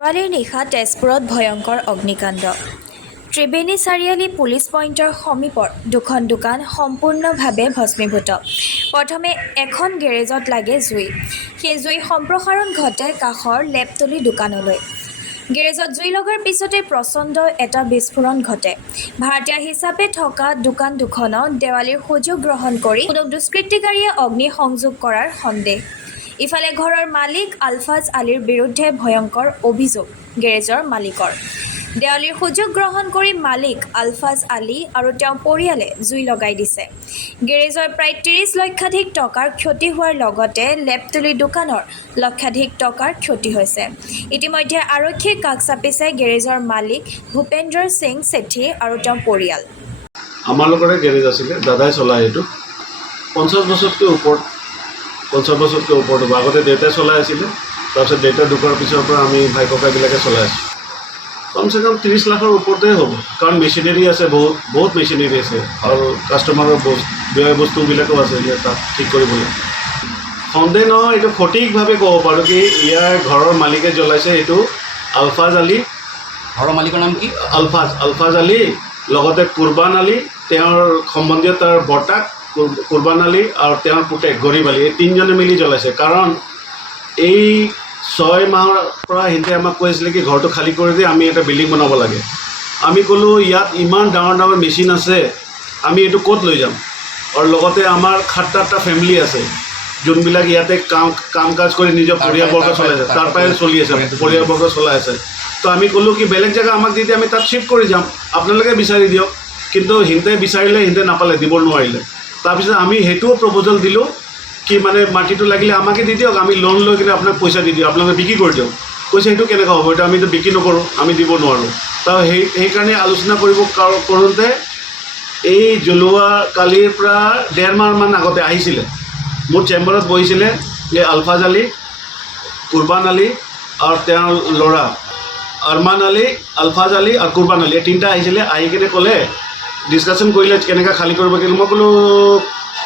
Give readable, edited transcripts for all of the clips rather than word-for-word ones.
দেৱালীৰ নিশা তেজপুৰত ভয়ংকৰ অগ্নিকাণ্ড। ত্ৰিবেণী চাৰিআলি পুলিচ পইণ্টৰ সমীপৰ দুখন দোকান সম্পূৰ্ণভাৱে ভস্মীভূত। প্ৰথমে এখন গেৰেজত লাগে জুই। সেই জুই সম্প্ৰসাৰণ ঘটে কাষৰ লেপটলি দোকানলৈ। গেৰেজত জুই লগাৰ পিছতে প্ৰচণ্ড এটা বিস্ফোৰণ ঘটে। ভাড়াতীয়া হিচাপে থকা দোকান দুখনত দেৱালীৰ সুযোগ গ্ৰহণ কৰি কোনো দুষ্কৃতিকাৰীয়ে অগ্নি সংযোগ কৰাৰ সন্দেহ। ইফালে ঘৰৰ মালিক আলফাজ আলীৰ বিৰুদ্ধে ভয়ংকৰ অভিযোগ গেৰেজৰ মালিকৰ। দেৱালীৰ সুযোগ গ্ৰহণ কৰি মালিক আলফাজ আলী আৰু তেওঁৰ পৰিয়ালে জুই লগাই দিছে। গেৰেজৰ প্ৰায় ৩০ লক্ষাধিক টকাৰ ক্ষতি হোৱাৰ লগতে লেপটলি দোকানৰ লক্ষাধিক টকাৰ ক্ষতি হৈছে। ইতিমধ্যে আৰক্ষীয়ে কাষ চাপিছে গেৰেজৰ মালিক ভূপেন্দ্ৰ সিং ছেঠী আৰু তেওঁৰ পৰিয়াল। আমাৰ লগতে গেৰেজ আছিলে, দাদাই চলাই এইটো 50 বছৰতকৈ ওপৰত 50 বছৰতকৈ ওপৰত হ'ব। আগতে দেউতাই চলাই আছিলে, তাৰপিছত দেউতাৰ ঢুকোৱাৰ পিছৰ পৰা আমি ভাই ককাইবিলাকে চলাই আছোঁ। কমচে কম 30 লাখৰ ওপৰতে হ'ব, কাৰণ মেচিনেৰী আছে, বহুত মেচিনেৰী আছে আৰু কাষ্টমাৰৰ বেয়া বস্তুবিলাকো আছে যে তাত ঠিক কৰিবলৈ। সন্দেহ নহয়, এইটো সঠিকভাৱে ক'ব পাৰোঁ কি ইয়াৰ ঘৰৰ মালিকে জ্বলাইছে। এইটো আলফাজ আলী। ঘৰৰ মালিকৰ নাম কি? আলফাজ আলী, লগতে কুৰবান আলী, তেওঁৰ সম্বন্ধীয় তাৰ বৰ্তাক কুৰবান আলী আৰু তেওঁৰ পুতেক গৰিব আলী, এই তিনিজনে মিলি জ্বলাইছে। কাৰণ এই 6 মাহৰ পৰা সিহঁতে আমাক কৈ আছিলে কি ঘৰটো খালী কৰি দি আমি এটা বিল্ডিং বনাব লাগে। আমি ক'লোঁ ইয়াত ইমান ডাঙৰ ডাঙৰ মেচিন আছে, আমি এইটো ক'ত লৈ যাম? আৰু লগতে আমাৰ 7-8টা ফেমিলি আছে যোনবিলাক ইয়াতে কাম কাজ কৰি নিজৰ পৰিয়ালবৰ্গ চলাই আছে, তাৰ পৰাই চলি আছে, পৰিয়ালবৰ্গ চলাই আছে। তো আমি ক'লোঁ কি বেলেগ জেগা আমাক দি আমি তাত শ্বিফ্ট কৰি যাম, আপোনালোকে বিচাৰি দিয়ক। কিন্তু সিহঁতে বিচাৰিলে, সিহঁতে নাপালে, দিব নোৱাৰিলে। তাৰপিছত আমি সেইটোও প্ৰপ'জেল দিলোঁ কি মানে মাটিটো লাগিলে আমাকে দি দিয়ক, আমি লোন লৈ কিনে আপোনাক পইচা দি দিওঁ, আপোনালোকে বিক্ৰী কৰি দিয়ক। কৈছে সেইটো কেনেকুৱা হ'ব, এইটো আমিতো বিক্ৰী নকৰোঁ, আমি দিব নোৱাৰোঁ। তো সেইকাৰণে আলোচনা কৰোঁতে এই জ্বলোৱা কালিৰ পৰা 1.5 মাহমান আগতে আহিছিলে, মোৰ চেম্বাৰত বহিছিলে এই আলফাজ আলী, কুৰবান আলী আৰু তেওঁৰ ল'ৰা আৰমান আলী, আলফাজ আলী আৰু কুৰবান আলী, এই 3টা আহিছিলে। আহি কিনে ক'লে, ডিছকাশ্যন কৰিলে কেনেকৈ খালী কৰিব কিন্তু মই ক'লোঁ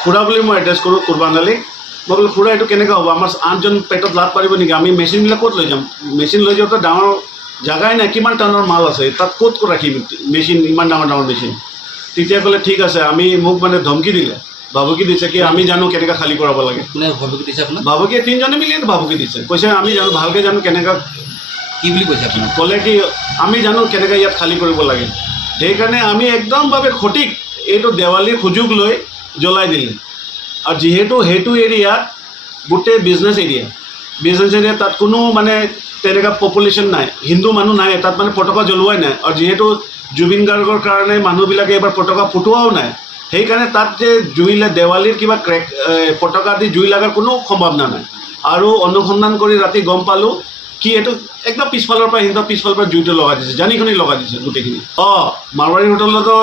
খুৰা বুলি মই এড্ৰেছ কৰোঁ কুৰবান আলীক। মই ক'লোঁ খুৰা এইটো কেনেকৈ হ'ব, আমাৰ 8জন পেটত লাভ পাৰিব নেকি? আমি মেচিনবিলাক ক'ত লৈ যাম? মেচিন লৈ যাওঁতে ডাঙৰ জেগাই নাই, কিমান টনৰ মাল আছে, তাত ক'ত ৰাখিম মেচিন, ইমান ডাঙৰ ডাঙৰ মেচিন। তেতিয়া ক'লে ঠিক আছে, মোক মানে ধমকি দিলে, ভাবুকি দিছে কি আমি জানো কেনেকৈ খালী কৰাব লাগে। কোনে ভাবুকি দিছে আপোনাক? ভাবুকি 3জনে মিলি ভাবুকি দিছে, কৈছে আমি জানো, ভালকৈ জানো কেনেকৈ। কি বুলি কৈছে আপোনাক? ক'লে কি আমি জানো কেনেকৈ ইয়াত খালী কৰিব লাগে। সেইকাৰণে আমি একদমভাৱে সঠিক এইটো দেৱালীৰ সুযোগ লৈ জ্বলাই দিলে। আৰু যিহেতু সেইটো এৰিয়াত গোটেই বিজনেছ এৰিয়া, তাত কোনো মানে তেনেকুৱা পপুলেশ্যন নাই, হিন্দু মানুহ নাই, তাত মানে পতাকা জ্বলোৱাই নাই। আৰু যিহেতু জুবিন গাৰ্গৰ কাৰণে মানুহবিলাকে এইবাৰ পতাকা ফুটোৱাও নাই, সেইকাৰণে তাত যে দেৱালীৰ কিবা পতাকা দি জুই লগাৰ কোনো সম্ভাৱনা নাই। আৰু অনুসন্ধান কৰি ৰাতি গম পালোঁ কি এইটো একদম পিছফালৰ পৰা জুইটো লগাই দিছে, জানি শুনি লগাই দিছে গোটেইখিনি। মাৰোৱাৰী হোটেলতো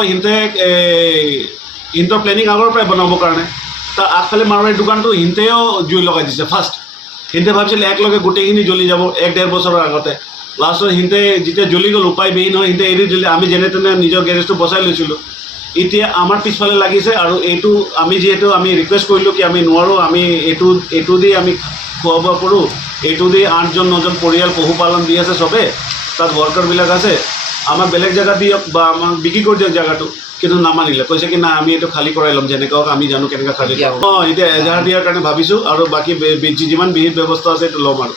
সিহঁতৰ প্লেনিং আগৰ পৰাই বনাবৰ কাৰণে। তাৰ আগফালে মাৰোৱাৰী দোকানটো সিহঁতেও জুই লগাই দিছে ফাৰ্ষ্ট। সিহঁতে ভাবিছিলে একেলগে গোটেইখিনি জ্বলি যাব 1-1.5 বছৰৰ আগতে। লাষ্টত সিহঁতে যেতিয়া জ্বলি গ'ল, উপায়বিহীন হৈ সিহঁতে এৰি দিলে। আমি যেনে তেনে নিজৰ গেৰেজটো বচাই লৈছিলোঁ। এতিয়া আমাৰ পিছফালে লাগিছে। আৰু এইটো যিহেতু আমি ৰিকুৱেষ্ট কৰিলোঁ কি আমি নোৱাৰোঁ, আমি এইটো দি আমি খোৱা বোৱা কৰোঁ, এইটো দি 8-9জন পৰিয়াল পশুপালন দি আছে, চবে তাত ৱৰ্কাৰবিলাক আছে, আমাক বেলেগ জেগা দিয়ক বা আমাক বিক্ৰী কৰি দিয়ক জেগাটো। কিন্তু নামানিলে, কৈছে কি নাই আমি এইটো খালী কৰাই ল'ম, যেনেকৈ আমি জানো কেনেকৈ খালী কৰোঁ। এতিয়া এজাহাৰ দিয়াৰ কাৰণে ভাবিছোঁ, আৰু বাকী যিমান বিহিত ব্যৱস্থা আছে এইটো ল'ম আৰু।